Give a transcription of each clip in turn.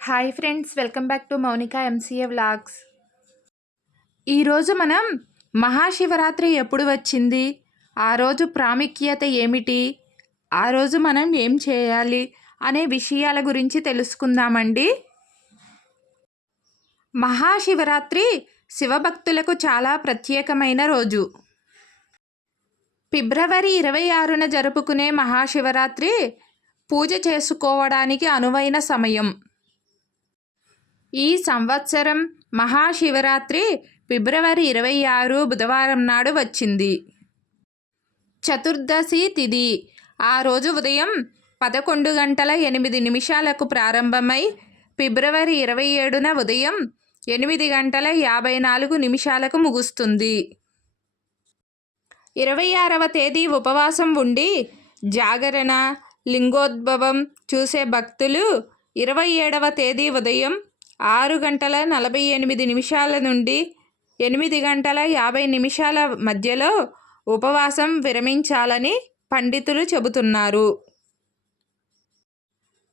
Hi friends welcome back to Mounika MCA vlogs ఈరోజు మనం మహాశివరాత్రి ఎప్పుడు వచ్చింది? ఆ రోజు ప్రాముఖ్యత ఏమిటి? ఆ రోజు మనం ఏం చేయాలి అనే విషయాల గురించి తెలుసుకుందామండి. మహాశివరాత్రి శివభక్తులకు చాలా ప్రత్యేకమైన రోజు. ఫిబ్రవరి ఇరవై ఆరున జరుపుకునే మహాశివరాత్రి పూజ చేసుకోవడానికి అనువైన సమయం. ఈ సంవత్సరం మహాశివరాత్రి ఫిబ్రవరి ఇరవై ఆరు బుధవారం నాడు వచ్చింది. చతుర్దశి తిథి ఆ రోజు ఉదయం పదకొండు గంటల ఎనిమిది నిమిషాలకు ప్రారంభమై ఫిబ్రవరి ఇరవై ఏడున ఉదయం ఎనిమిది గంటల యాభై నాలుగు నిమిషాలకు ముగుస్తుంది. ఇరవై ఆరవ తేదీ ఉపవాసం ఉండి జాగరణ లింగోద్భవం చూసే భక్తులు ఇరవై ఏడవ తేదీ ఉదయం ఆరు గంటల నలభై ఎనిమిది నిమిషాల నుండి ఎనిమిది గంటల యాభై నిమిషాల మధ్యలో ఉపవాసం విరమించాలని పండితులు చెబుతున్నారు.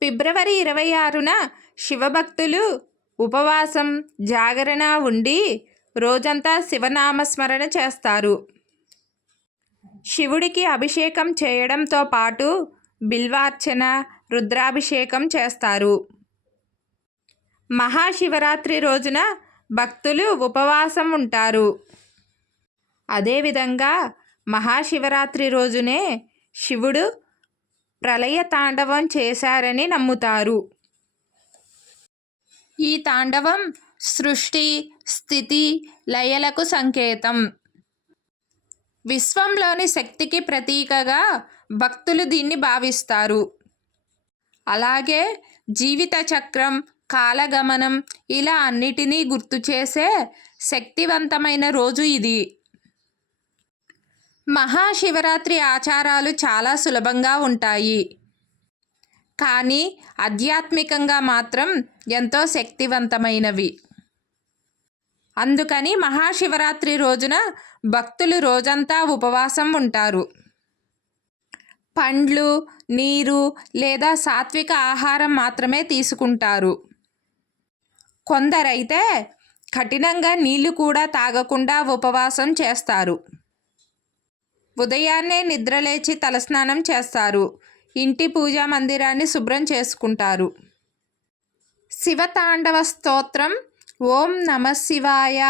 ఫిబ్రవరి ఇరవై ఆరున శివభక్తులు ఉపవాసం జాగరణ ఉండి రోజంతా శివనామస్మరణ చేస్తారు. శివుడికి అభిషేకం చేయడంతో పాటు బిల్వార్చన రుద్రాభిషేకం చేస్తారు. మహాశివరాత్రి రోజున భక్తులు ఉపవాసం ఉంటారు అదేవిధంగా మహాశివరాత్రి రోజునే శివుడు ప్రళయ తాండవం చేశారని నమ్ముతారు. ఈ తాండవం సృష్టి స్థితి లయలకు సంకేతం. విశ్వంలోని శక్తికి ప్రతీకగా భక్తులు దీన్ని భావిస్తారు. అలాగే జీవిత చక్రం కాలగమనం ఇలా అన్నిటినీ గుర్తు చేసే శక్తివంతమైన రోజు ఇది. మహాశివరాత్రి ఆచారాలు చాలా సులభంగా ఉంటాయి. కానీ ఆధ్యాత్మికంగా మాత్రం ఎంతో శక్తివంతమైనవి. అందుకని మహాశివరాత్రి రోజున భక్తులు రోజంతా ఉపవాసం ఉంటారు. పండ్లు నీరు లేదా సాత్విక ఆహారం మాత్రమే తీసుకుంటారు. కొందరైతే కఠినంగా నీళ్ళు కూడా తాగకుండా ఉపవాసం చేస్తారు. ఉదయాన్నే నిద్రలేచి తలస్నానం చేస్తారు. ఇంటి పూజా మందిరాన్ని శుభ్రం చేసుకుంటారు. శివతాండవ స్తోత్రం ఓం నమ శివాయ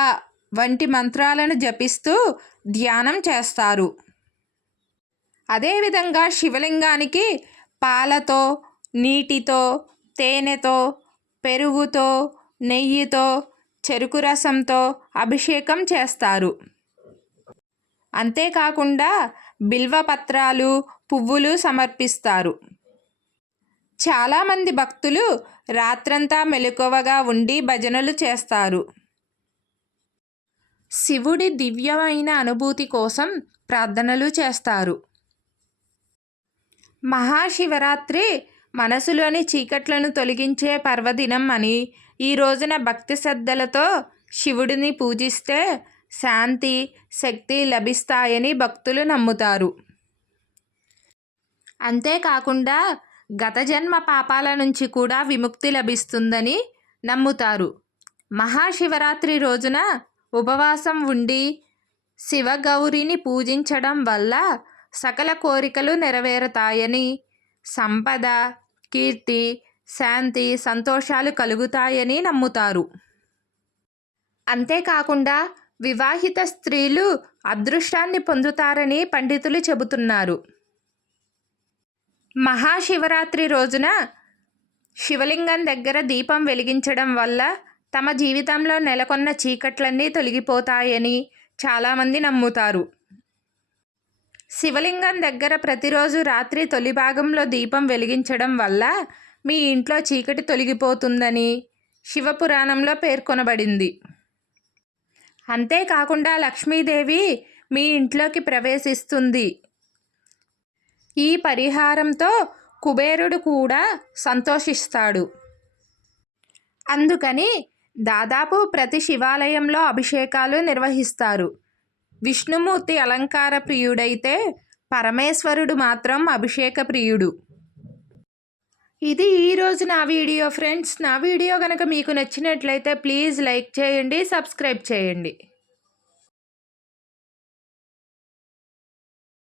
వంటి మంత్రాలను జపిస్తూ ధ్యానం చేస్తారు. అదేవిధంగా శివలింగానికి పాలతో నీటితో తేనెతో పెరుగుతో నెయ్యితో చెరుకు రసంతో అభిషేకం చేస్తారు. అంతేకాకుండా బిల్వపత్రాలు పువ్వులు సమర్పిస్తారు. చాలామంది భక్తులు రాత్రంతా మెలకువగా ఉండి భజనలు చేస్తారు. శివుడి దివ్యమైన అనుభూతి కోసం ప్రార్థనలు చేస్తారు. మహాశివరాత్రి మనసులోని చీకట్లను తొలగించే పర్వదినం అని ఈ రోజున భక్తి శ్రద్ధలతో శివుడిని పూజిస్తే శాంతి శక్తి లభిస్తాయని భక్తులు నమ్ముతారు. అంతేకాకుండా గత జన్మ పాపాల నుంచి కూడా విముక్తి లభిస్తుందని నమ్ముతారు. మహాశివరాత్రి రోజున ఉపవాసం ఉండి శివగౌరిని పూజించడం వల్ల సకల కోరికలు నెరవేరుతాయని సంపద కీర్తి శాంతి సంతోషాలు కలుగుతాయని నమ్ముతారు. అంతేకాకుండా వివాహిత స్త్రీలు అదృష్టాన్ని పొందుతారని పండితులు చెబుతున్నారు. మహాశివరాత్రి రోజున శివలింగం దగ్గర దీపం వెలిగించడం వల్ల తమ జీవితంలో నెలకొన్న చీకట్లన్నీ తొలగిపోతాయని చాలామంది నమ్ముతారు. శివలింగం దగ్గర ప్రతిరోజు రాత్రి తొలి భాగంలో దీపం వెలిగించడం వల్ల మీ ఇంట్లో చీకటి తొలగిపోతుందని శివపురాణంలో పేర్కొనబడింది. అంతేకాకుండా లక్ష్మీదేవి మీ ఇంట్లోకి ప్రవేశిస్తుంది. ఈ పరిహారంతో కుబేరుడు కూడా సంతోషిస్తాడు. అందుకని దాదాపు ప్రతి శివాలయంలో అభిషేకాలు నిర్వహిస్తారు. విష్ణుమూర్తి అలంకార ప్రియుడైతే పరమేశ్వరుడు మాత్రం అభిషేక ప్రియుడు ఇది ఈరోజు నా వీడియో ఫ్రెండ్స్. నా వీడియో కనుక మీకు నచ్చినట్లయితే ప్లీజ్ లైక్ చేయండి సబ్స్క్రైబ్ చేయండి.